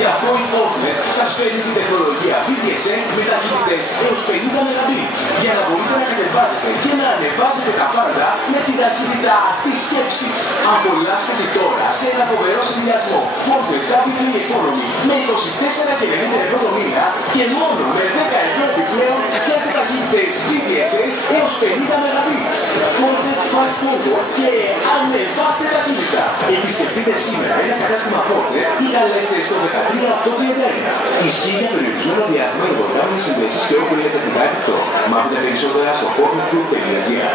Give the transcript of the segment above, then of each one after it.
Γι' αυτό η Fortnite σας φέρνει την τεχνολογία VDSL με ταχύτητες έως 50 Mbps για να μπορείτε να κατεβάζετε και να ανεβάζετε τα πάντα με την ταχύτητα της σκέψης. Απολαύστε τώρα σε ένα φοβερό συνδυασμό Fortnite Family Economy με 24,90 ευρώ το μήνα και μόνο με 10 ευρώ επιπλέον πιάστε ταχύτητες VDSL έως 50 Mbps. Fortnite Fast Forward και ανεβάστε ταχύτητα. Επισκεφτείτε σήμερα ένα κατάστημα Fortnite ή καλέστε στο 13-831. Ισχύει για περιορισμένο διάστημα για προγράμμενες συνδέσεις και όπου είναι τεχνικά εφικτό. Μάθετε περισσότερα στο fortnite.gr.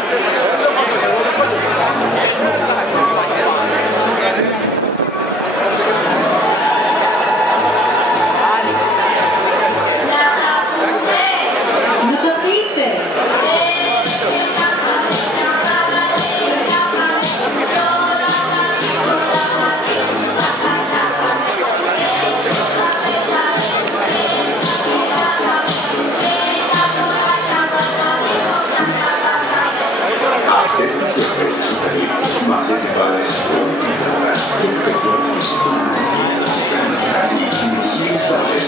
Μαζεύει βάλες και επικοινωνίες και χιλιάδες βάλες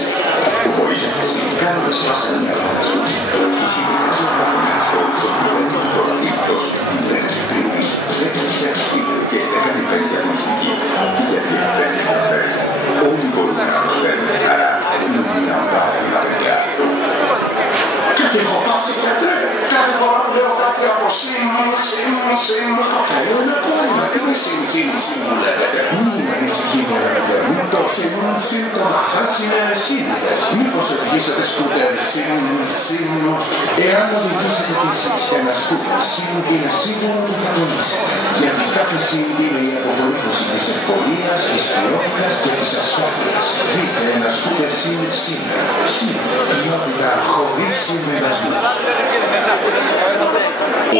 που χωρίζουν εσύ κάνοντας πάσα μια βάζουν στους ειδικούς ομοφωνές όλες των κυβέρνων του προγραμμήματος την λένε σε τρίτη 10 και 15 αγωνιστική γιατί αυτές τις αυτές όλοι μπορούν να προσφέρουν χαρά με μια πάρα παιδιά. Κάτι έχω πάθει γιατρέ, κάθε φορά που λέω κάτι από σύμ, το θέλω είναι κόμμα. Τι με σύμ μου λέγεται. Μην ανησυχείτε αγαπητέ μου, το σύμπτωμα σας είναι σύνηθες. Μήπως οδηγήσατε σκούτερ σύμ. Εάν οδηγήσετε κι εσείς ένα σκούτερ σύμ, είναι σίγουρο ότι θα κολλήσετε. Γιατί κάθε σύμ είναι η αποκορύφωση της ευκολίας, της ποιότητας και της ασφάλειας. Δείτε ένα σκούτερ σύμ σήμερα. Σύμ, ποιότητα χωρίς συμβιβασμούς.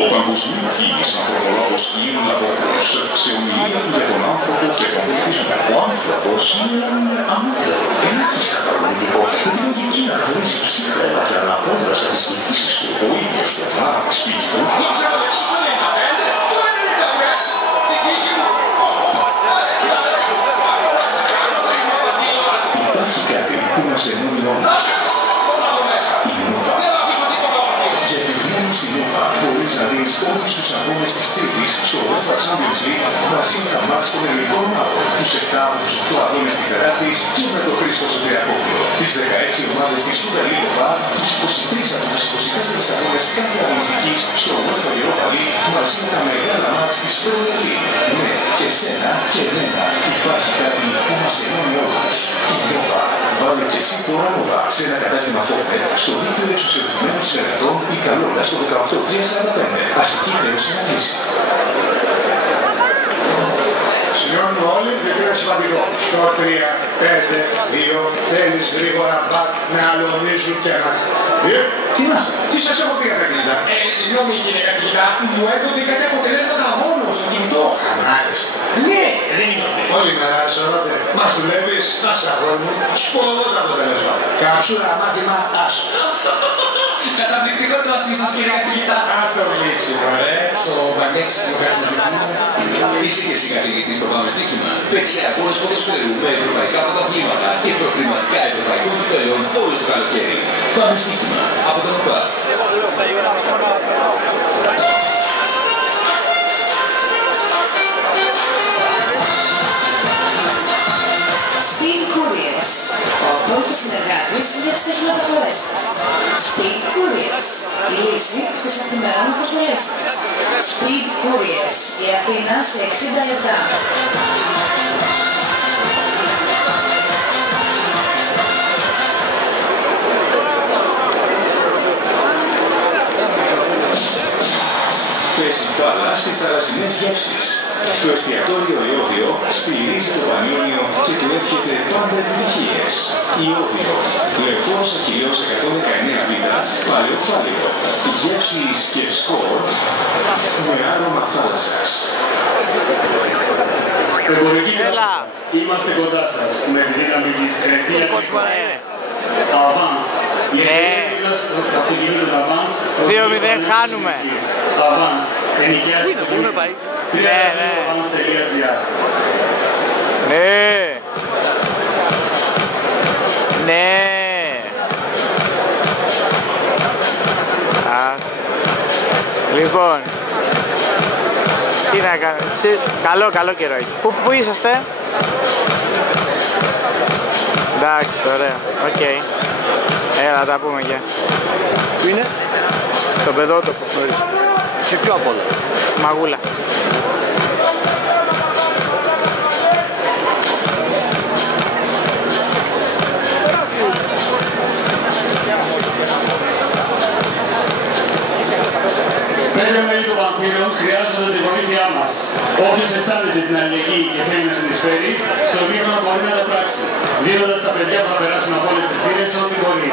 Ο παγκοσμίου φύγης ανθρωπολόγος Ιων Λαβόπουλος σε ομιλία του για τον άνθρωπο και τον πολιτισμό. Ο άνθρωπος είναι αμύτερο, ελάχιστα παραγωγικό, με τη λογική να γνωρίζει ψύχρεμα και αναπόδρασα τις νικήσεις του. Ο ίδιος το βράδυ σπίτι του υπάρχει κάτι που μας ενώνει όλους. Η Νόβα. Γιατί μόνο στη Νόβα μπορείς να δεις όλους τους αγώνες της Τρίτης στο UEFA Champions League μαζί με τα μάτς των ελληνικών ομάδων, τους 7 από τους 8 αγώνες της Τετάρτης και με τον Χρήστο Σωτηριακόπουλο. Τις 16 ομάδες της Super League, τους 23 από τους 24 αγώνες κάθε αγωνιστικής στο UEFA Europa League μαζί με τα μεγάλα μάτς της Premier League. Ναι, και εσένα και εμένα υπάρχει κάτι που μας ενώνει όλους. Η Νόβα. Βάλε και εσύ τώρα Νόβα σε ένα κατάστημα Fortnite στο δίκτυο εξουσιοδοτημένων συνεργατών ή καλώντας το 18345. Αστική χρέωση να κλείσει. Σημειώνουμε όλοι, γιατί είναι σημαντικό. Στο 3, 5, 2, θέλεις γρήγορα μπακ να αλωνίζουν και να... Τι να, τι σας έχω πει για τα κινητά. Συγγνώμη κύριε καθηγητά, μου έρχονται κάτι αποτελέσματα αγώνων στο κινητό. Μάλιστα. Ναι, δεν είναι ότι. Όλη μέρα σε ρώτε. Μας δουλεύεις, να σε αγώνι μου. Σπορώ τα αποτελέσματα. Καψούρα μάθημα, άσο. Καταπληκτικό το αστείο σας κύριε καθηγητά. Ας το γλύψει, ωραία. Στο πανέξυπνο καθηγητή. Είσαι και εσύ καθηγητής στο Πάμε Στοίχημα. Παίξε αγώνες ποδοσφαίρου με ευρωπαϊκά πρωταθλήματα και προκριματικά ευρωπαϊκών κυπέλλων όλο το καλοκαίρι. Πάμε Στοίχημα από τον ΟΠΑ. Speed Couriers, ο πρώτος συνεργάτης για τις ταχυματαφορές σας. Speed Couriers, η λύση στις αφημερών αποστολές σας. Speed Couriers, η Αθήνα σε 60 λεπτά. Παίζει μπάλα στις θαλασσινές γεύσεις. Το εστιατόριο Ιώβιο στηρίζει το Πανιόνιο και του εύχεται πάντα επιτυχίες. Ιώβιο, Λεωφόρος Αχιλλέως 119β, Παλαιοφάλιο. Γεύσεις και σκορ με άρωμα θάλασσας. Εμπορική τράπεζα. Είμαστε κοντά σας με τη δύναμη της Κρετίας. Avance. Η εταιρεία του αυτοκινήτου Avance. 2-0 χάνουμε. Avance. Ενοικιάσει το www.avance.gr. Ναι. Καλό καιρό έχει. Πού είσαστε? Εντάξει, ωραία. Οκ. Έλα, τα πούμε και. Πού είναι? Στον Πεδότοπο. Σε ποιο απ' όλα? Στη Μαγούλα. Πέντε μέλη των Πανθήρων χρειάζονται τη βοήθειά μας. Όποιος αισθάνεται την αλληλεγγύη και θέλει να συνεισφέρει, στο γήπεδο μπορεί να το πράξει, δίνοντας τα παιδιά που θα περάσουν από όλες τις θύρες ό,τι μπορεί.